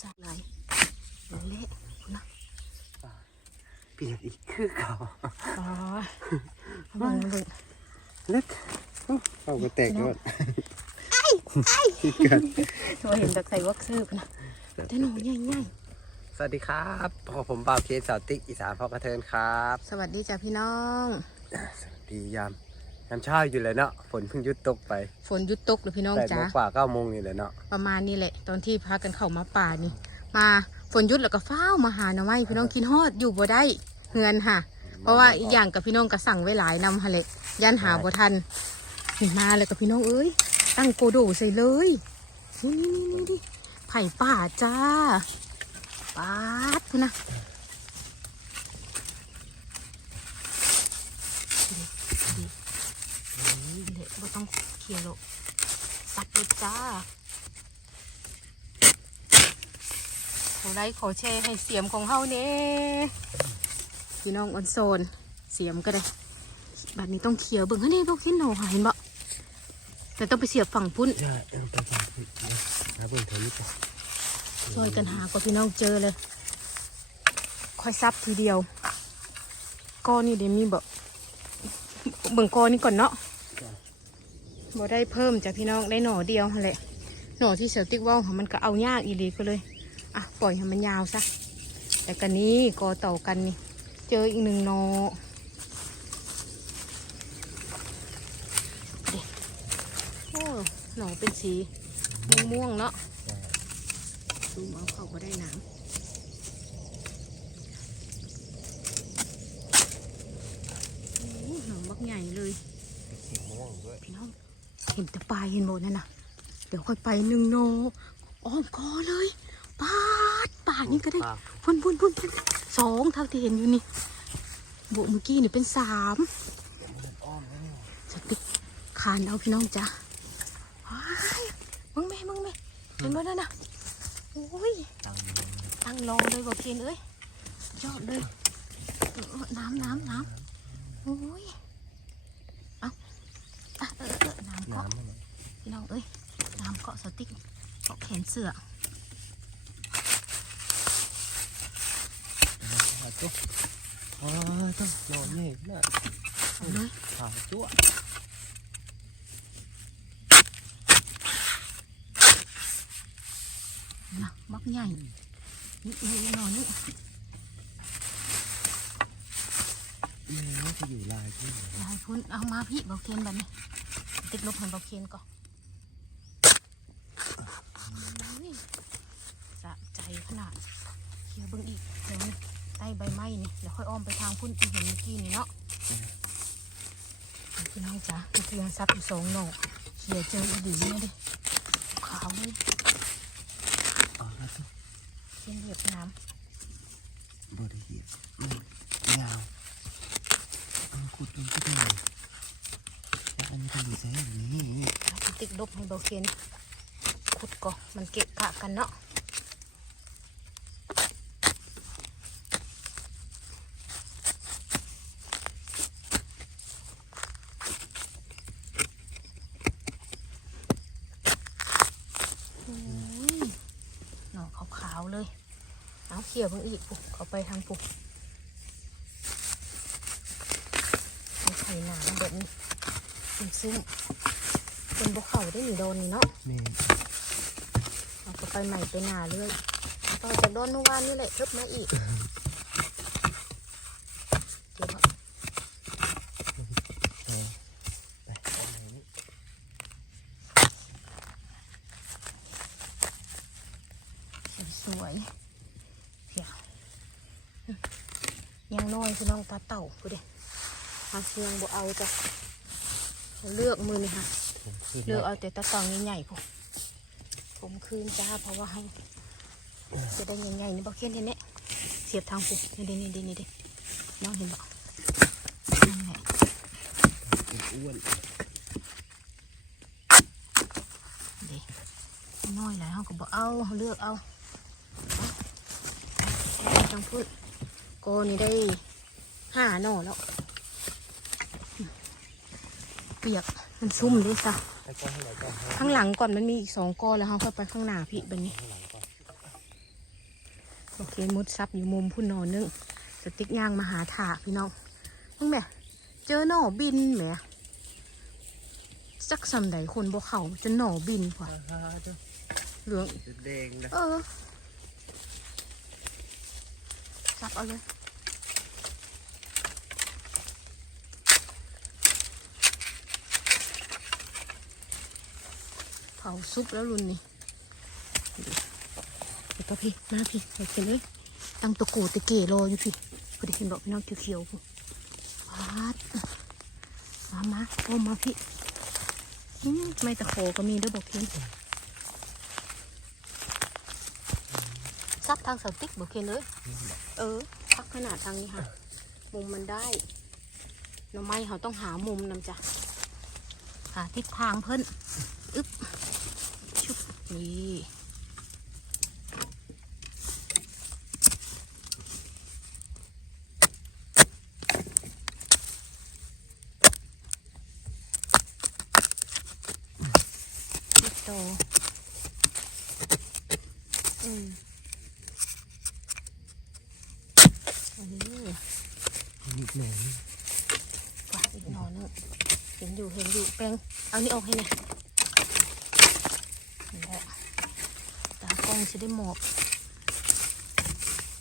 สักไหลเละนะเปลี่ยนอีกคือเก่าอ๋อเบิ่งเบิ่งเล็ก เอาไปแตกก่อนตัวเห็นแต่ใส่วักซื้อนะแต่หนูใหญ่สวัสดีครับพอผมบ่าวเคสสาวติ๊กอีสานพ่อกระเทินครับๆสวัสดีจ้ะพี่น้อง สวัสดียามยามเช้าอยู่เลยเนาะฝนเพิ่งหยุดตกไป ฝนหยุดตกเลยพี่น้องแปดโมจ้างกว่าเก้าโมงนี่แหละเนาะประมาณนี้แหละ ตอนที่พากันเข้ามาป่านี่ มาฝนหยุดแล้วก็ฟ้าวมาหาหน่อไม้พี่น้องกินฮอดอยู่บ่ได้เงินค่ะ เพราะว่าอีกอย่างกับพี่น้องก็สั่งไว้หลายนำฮะเลยยันหาบ่ทันนี่ มาเลยกับพี่น้องเอ้ย ตั้งโกโดใส่เลย นี่นี่นี่นี่ดิไผ่ป่าจ้าปาดพุ่นนะดีดีเด็กบ่ต้องเคลียร์หรอกตัดเลยจ้าขอไลค์ขอแชร์ให้เสียมของเฮาเน่พี่น้องออนโซน เสียมก็ได้บัดนี้ต้องเคลียร์เบิ่งให้แน่บอกสิหนอเห็นบ่ แต่ต้องไปเสียบฝั่งพุ่นใช่เอาไปฟังพี่นะเบิ่งเท่านี้ก่อนช่วยกันหาก็พี่น้องเจอเลยค่อยซับทีเดียวก้อนนี่เดี๋ยวมีแบบเบิ่งก้อนนี้ก่อนเนาะบ่ได้เพิ่มจ้ะพี่น้องได้หน่อเดียวหั่นแหละหน่อที่เสือติ๊กเว่าวค่ะมันก็เอายากอีหลีก็เลยอะปล่อยให้มันยาวซะแต่กันนี้กอต่อกันนี่ เจออีกหนึ่งหนอเด็โอ้ หน่อเป็นสีม่วงๆเนาะซูมเอาเข้าก็ได้น้ำอื้อหอมบักใหญ่เลยสีม่วงด้วยพี่น้องเห็นแต่ปลายเห็นหมดนั่นน่ะ เดี๋ยวค่อยไปหนึ่งโนอ้อมคอเลยปาดป่านี่ก็ได้พุ่นพุ่นพุ่นพุ่นสองเท่าที่เห็นอยู่นี่โบเมื่อกี้นี่เป็นสามอ้อมแล้วเนี่ยสติ๊กคานเอาพี่น้องจ้ะว้ายมึงแม่มึงแม่ เห็นบ่นั่นน่ะโอ้ยตังตั้งรอเลยบอกเคนเอ้ยยอดเลยเออน้ำน้ำน้ำโอ้ยเอาอะเออเออน้ำเกาะน้ำมันพี่น้องเอ้ยน้ำเกาะสติ๊กเกาะแขนเสือขาจุ๊บอ๋อต้องนอนนี่นะเอาเลยขาจุ๊บ นะบักใหญ่นี่นี่นอนนี่นี่จะอยู่ลายที่ยายพุ่นเอามาพี่เบอกเคนแบบนี้ ติดลบให้บอกเคนก่อนอุ้ยสะใจขนาดเคียเบิ่งอีกเดี๋ยวนี้ใต้ใบไม้นี่เดี๋ยวค่อยอ้อมไปทางพุ่นที่เห็นเมื่อกี้นี่เนาะพี่น้องจ๋าพี่เพียงซับอยู่สองหน่อเขี่ยเจออีดีเนี่ยดิขาวเลย เขียนเหยียบน้บริเหตุยาวเอาขุดลงก็ได้แล้วอันนี้ก็อยู่แค่นี้ำเอาไปติ๊กลบให้เบาเคียนขุดก่อนมันเกะกะกันเนาะโอ้ยหน่อขาวๆเลย กี่ยวเพิ่งอีกเขาไปทางปุกไข่หนาแบบนี้ซึ่งๆเป็นบกเขาได้หนีโดนนี่เนาะนี่เราก็ไปใหม่ไปหนาเลยต่อจากโดนเมื่อวานนี่แหละทึบมาอีก พี่น้องปลาเต่าพูดิหาเชียงบ่เอาจ้ะเลือกมือนี่ค่ะเลือกเอาแต่ตะต่องใหญ่ๆพวกผมคืนจ้าเพราะว่าให้จะได้ใหญ่ๆนี่บอเขีนเห็นเนี่ยเสียบทางผูกนี่ดินี่ดินี่ดิน้องเห็นบอกนั่าอ้วนน้อยหลายเขาก็บอกเอาเขาเลือกเอาจังพูดโกนี่ได้ ห้าหน่อแล้ว เปียกมันซุ่มด้วยซะแล้วก็ให้ไหนก็ให้ข้างหลังก่อนมันมีอีกสองก้อนแล้วเขาค่อยไปข้างหน้าพี่แบบนี้ข้างหลังก่อนโอเคมุดซับอยู่มุมพุ่นนอนนึงสติ๊กย่างมาหาถาพี่น้องมึงแม่เจอหน่อบินแหมสักสำใดคนบ่เขาจะหน่อบินกว่าฮ่าๆเจ้าเหลืองจุดแดงนะเออซับเอาเลย เผาซุปแล้วรุนนี่เดี๋ยวพี่มาพี่ไปกันเลยตั้งตะโกตะเกรออยู่พี่พอดีเห็นดอกพี่น้องเขียวๆพูวาดมามาโอ้มาพี่ไม่ตะโขก็มีด้วยบอกเพียนซับทางเสาติ๊กบอกเพียนเลย เออพักขนาดทางนี้ค่ะ มุมมันได้หน่อไม้เขาต้องหามุมนำจ้ะหาทิศทางเพิ่น นี่ติดโตอืมอันนี้นิดหน่อยว่าอีกหนอนนึงเห็นอยู่เห็นอยู่แปลงเอานี่ออกให้หน่อยนี่แหละตากล้อ งจะได้หมอบ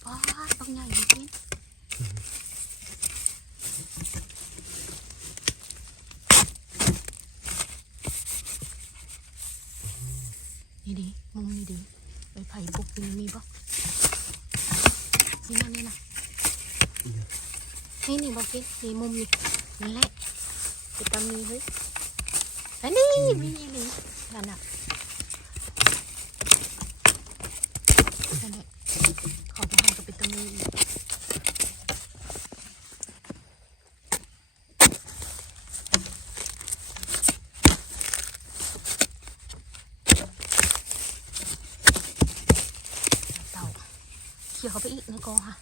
ป้าต้องใหญ่จริงนี่ดิมุมนี่ดิไปไผ่บุกนี่มีปะนี่นะนี่นะนี่นี่บอกสิมีมุมนี่นั่แหละติดตามมีเฮ้ยอันนี้มีอีหลีนั่นน่ะนั่นแหละขอไปหากับปิดตรงนี้อีกเต่าเขี่ยเขาไปอีกในกอค่ะ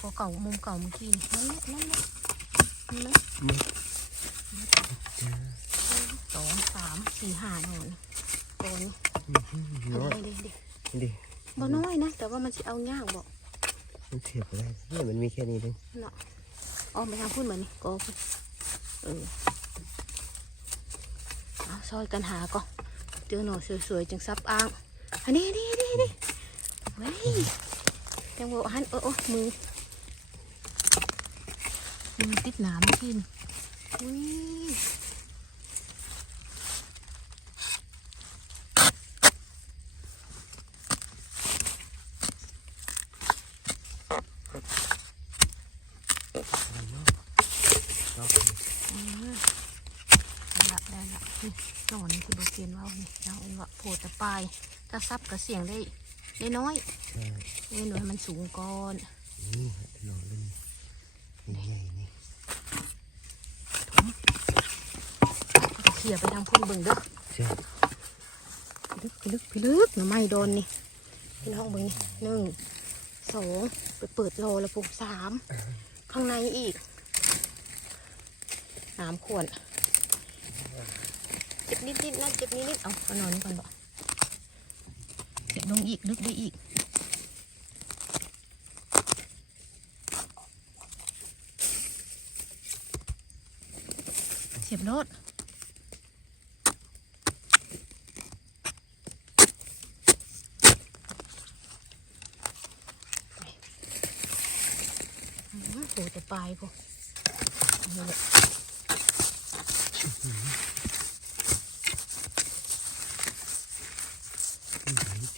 ก็เก่ามุมเก่าเมื่อกี้นี่นั่นแหละนั่นแหละนี่ไหมจ้าสองสามสี่ห้าหน่อยตัวนี้น้อยเอาเลยดิดิบ่น้อยนะ แต่ว่ามันจะเอายากบอกมันเสียบไปได้เนี่ยมันมีแค่นี้เองเนาะอ๋อไปทางพูดเหมือนนี่ก็ไปเออเอาซอยกันหาก็เจอหน่อสวยๆจังซับอ้างอันนี้นี่นี่นี่เว้ย แตงโมหันโอ้โอ้มือมือติดหนามเมื่อกี้นี่อุ้ยรอบอืมได้ละได้ละนี่โน่นนี่คือโบเกนว่าวนี่เอาอันว่าโผล่แต่ปลายถ้าซับกับเสียงได้ได้ น้อยใช่ได้หน่อยมันสูงก่อนนี่นอนเล่นนี่ใหญ่นี่ก็เขี่ยไปทางพุ่นเบิ่งเด้อใช่ลึกพิลึกพิลึกหน่อไม้โดนนี่พี่น้องเบิ่งนี่หนึ่งสองไปเปิดรอแล้วปุ๊บสามข้างในอีกสามขวดเจ็บนิดนิดๆนะเจ็บนิดนิดๆเอาเอานอนนี่ก่อนบ่เจ็บ ลงอีกลึกได้อีก เสียบรถอืมโหแต่ปลายพวกนี่แหละ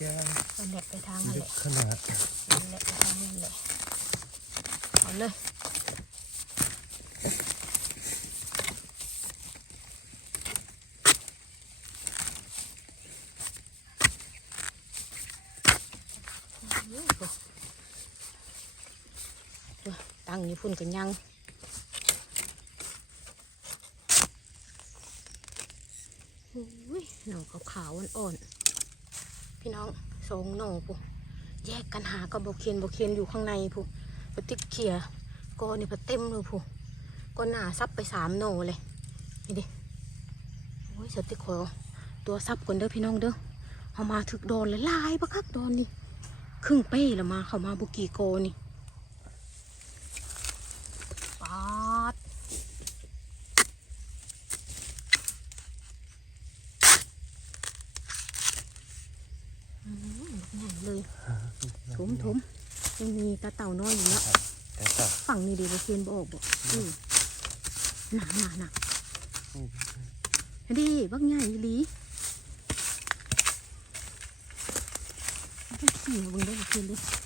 จ้านั่นแหละไปทางนั่นลึแหกละขนาดนั่นแหละไปทางนั่นแหละเอาเลยอืมโอ้โอ้ตั้งอยู่พุ่นกันยังอุ้ยหนังขาวๆอ่อนๆ พี่น้องสองหน่อผู้แยกกันหากับบกเคียนบกเคียนอยู่ข้างในผู้ปติเขียกอนี่พอเต็มเลยผู้ก็หนาซับไปสามหน่อเลยนี่ดิโอ้ยสติขอตัวซับก่อนเด้อพี่น้องเด้อเอามาถึกโดนเลยลายปะคักโดนนี่ครึ่งเป้ละมาเขามาบุกีโกนี่ปาดอืมใหญ่เลยถมถมยังมีตาเต่า น้อยอยู่เนาะแต่ก็ฝั่งนี้ดีบเคียนบออกบอกอืมหนักหนักหนักดีบักใหญ่อีหลีเอาขี่เบึงได้บเคียนเด้โอ้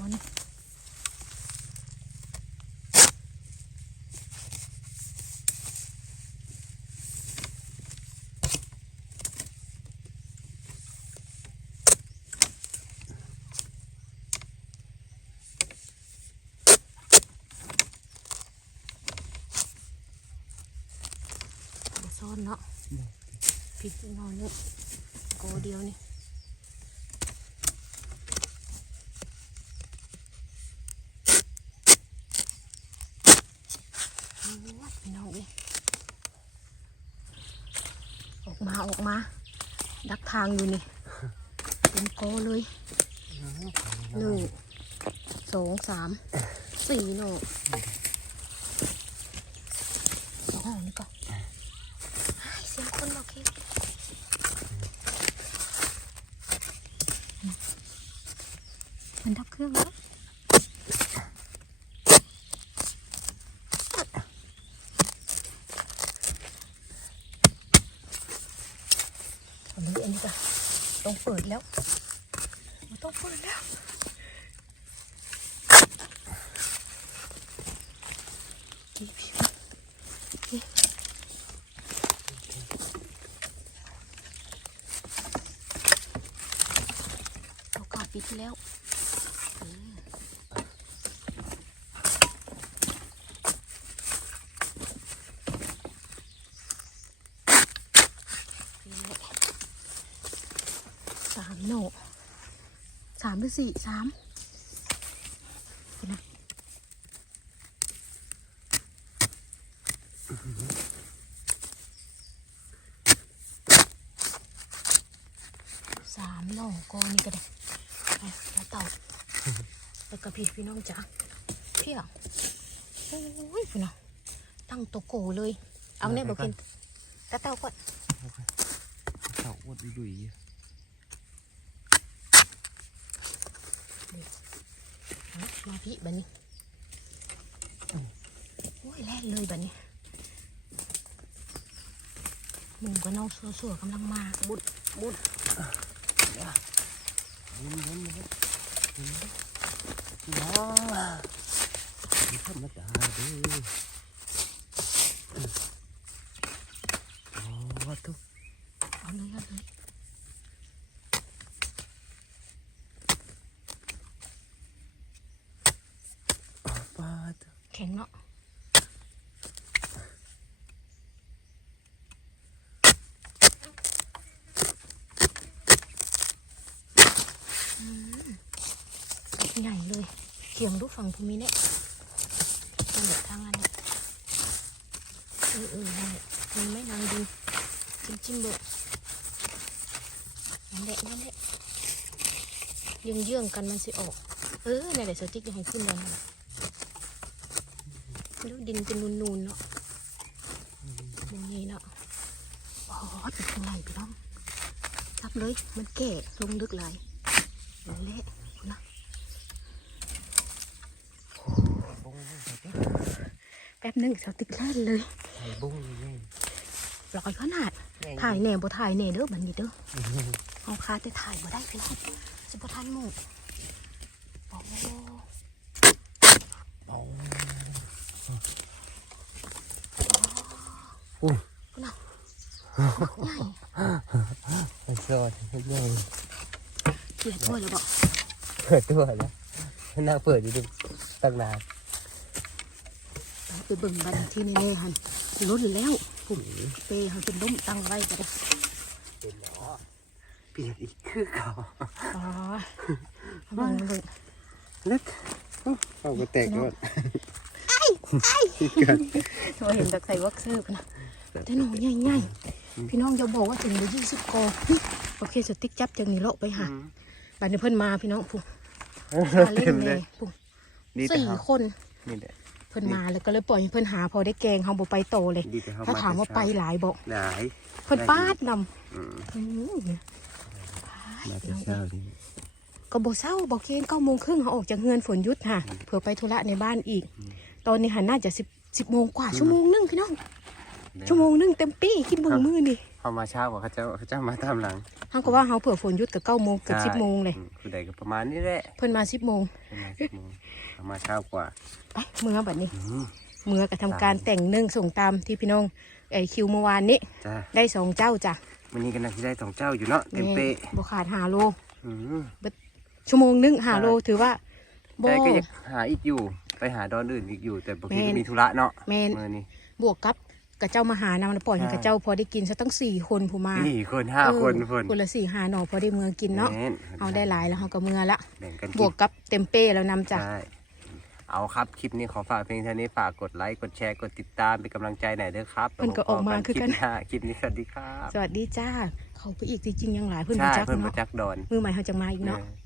องหน่อก่อนเอาซ่อนเนาะพริกนอนเนี่ยโกเดียวนี่ โอ้ยพี่น้องเอ้ยออก มาออกมา ดักทางอยู่นี่ เป็นโกเลยหนึ่งสองสามสี่หน่อสองหน่อนี่ก่อนอ้ายเสียงคนบอกคิดมันดับเครื่องแล้ว อันนี้อันนี้ก็ต้อง เปิดแล้วมันต้องเปิดแล้วนี่พี่ว่านี่โอกาสปีที่แล้วอืมนี่แหละ สาม โหนสามหรือสี่สามเห็นไหมสามโหนกอนี่ก็ได้ไปแล้วเต่าแล้วก็พี่พี่น้องจ๋าเพี่ยวโอ้ยพี่น้องตั้งโตวโกเลย เอาเนี่ยบอกกินตะเต่าก่อนเต่าอวดดุย มาพี่บันนี้โอ้ยแล่นเลยบันนี้หมึงก็น้องสัวๆกำลังมาบุดบุดยิ้มยิ้มยิ้มยิ้มว้าวนี่ธรรมดาเด้อโอ้ทุก เอาเลยเอาเลย ปาด แข็งเนาะอืมใหญ่เลย เขียงรูปฝั่งภูมิเนี่ยนั่นแหละทางนั้นเนี่ยเออเออนั่นแหละมันไม่นางดีจิ้มจิ้มเบอะนั่นแหละนั่นแหละเยื่องเยื่องๆกันมันสิออก เออนั่นแหละสติ๊กยังให้ขึ้นเลยแล้วดินเป็นนูนๆเนาะอย่างนี้เนาะอ๋อติดข้างในพี่น้องรับเลย มันแก่ลงลึกไหลย นึกสติกแล่นเลยไข่บุ้งนี่ลอยขนาด ถ่ายแน่บ่ถ่ายแน่เด้อบันนี้เด้อเอาคาแต่ถ่ายบ่ได้พี่องสมบูรณ์ทันหมู่โอ้โหอุ้ยน่ะใหญ่มันจอดมันใหญ่เปิดตัวแล้วบอกเปิดตัวแล้วน่าเปิดอยู่ดูตั้งนาน ไปเบิ่งบันที่นี่ๆหันล้นแล้วปุ่มเปย์เขาจนล้มตั้งไว้ก็ได้เป็นหรอเปลี่ยนอีกคือเขาอ๋อเบิ่งเบิ่งลึกเอาก็แตกแล้วเราเห็นจากใส่วักซื้อกันนะแต่หนูใหญ่ๆพี่น้องอย่าบอกว่าถึงเบอร์ยี่สิบกอโอเคสติ๊กจับจากนี้เลาะไปหาบันนี้เพิ่นมาพี่น้องผู้มาเล่เต็นมเลเลยยผู้นี่แต่สี่เขาคนนี่แหละเพิ่นมาแล้วก็เลยปล่อยให้เพิ่นหาพอได้แกงเขาบ่ไปโตเลย ดีแต่เขาถ้าถามว่าไปหลายบอกหลายเพิ่นปาดนอืมำอืมมาแต่เช้านี่ก็บ่เศร้าบ่เกณฑ์เก้าโมงครึ่งเขาออกจากเฮือนฝนหยุดค่ะเผื่อไปธุระในบ้านอีก ตอนนี้หันน่าจะสิบสิบโมงกว่าชั่วโมงนึงพี่น้องชั่วโมงนึงเต็มปี้คิดเบิ่งมือนี่ เขามาเช้ากว่าเขาเจ้าเขาเจ้ามาตามหลังเขาก็ว่าเขาเผื่อฝนหยุดกับเก้าโมงเกือบสิบโมงเลยอืมคือใดก็ประมาณนี้แหละเพิ่นมาสิบโมงประมาณสิบโมงเขามาเช้ากว่าไปเมื่อบัดนี้ อืมเมื่อก็ทำการแต่งนึ่งส่งตามที่พี่น้องไอคิวเมื่อวานนี้ จ้าได้สองเจ้าจ้ะวันนี้กันนะที่ได้สองเจ้าอยู่เนาะเต็มเป๊ะบ่ขาดหาโล อืม ชั่วโมงนึงหาโลถือว่าบ่แต่ก็อยากหาอีกอยู่ ไปหาดอนอื่นอีกอยู่ แต่บางทีแม่น ก็มีธุระเนาะแม่นเมื่อนี้บวกกับ กับเจ้ามาหานำปล่อยให้ใช่กับเจ้าพอได้กินซะตั้งสี่คนผู้มานี่คนห้าเออคนคนคนละสี่หาหน่อพอได้เมือกินเนาะแม่นเอาได้หลายแล้วเขาก็เมือละแบ่งกันบกิวนกกับเต็มเป้แล้วนำจ้ะใช่เอาครับ คลิปนี้ขอฝากเพียงเท่านี้ฝากกดไลค์กดแชร์กดติดตามเป็นกำลังใจหน่อยเด้อครับมันก็ออกมาคือกันคลิปหน้าคลิปนี้สวัสดีครับ สวัสดีจ้าเขาไปอีกจริงๆยังหลายเพื่อนใช่มาจักเพิ่นมาเนาะจากดอนมือใหม่เขาจะมาอีกเนาะเออ